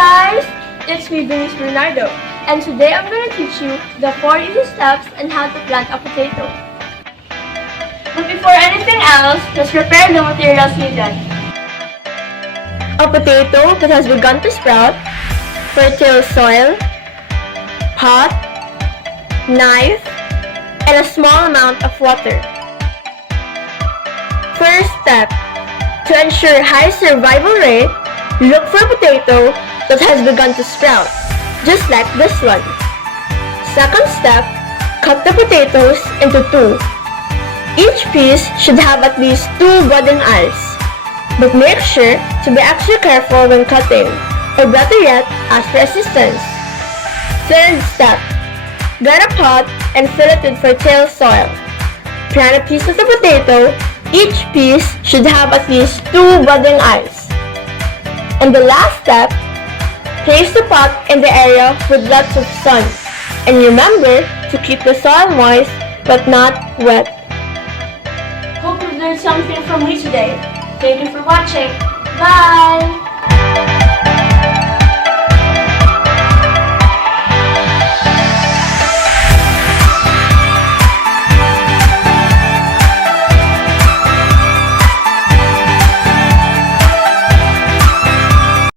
guys! It's me, Denise Bernardo, and today I'm going to teach you the 4 easy steps on how to plant a potato. But before anything else, let's prepare the materials needed. A potato that has begun to sprout, fertile soil, pot, knife, and a small amount of water. First step, to ensure high survival rate, look for a potato that has begun to sprout, just like this one. Second step, cut the potatoes into 2. Each piece should have at least 2 budding eyes, but make sure to be extra careful when cutting, or better yet, ask for assistance. Third step, get a pot and fill it with fertile soil. Plant a piece of the potato. Each piece should have at least 2 budding eyes. And the last step, place the pot in the area with lots of sun. And remember to keep the soil moist but not wet. Hope you learned something from me today. Thank you for watching. Bye!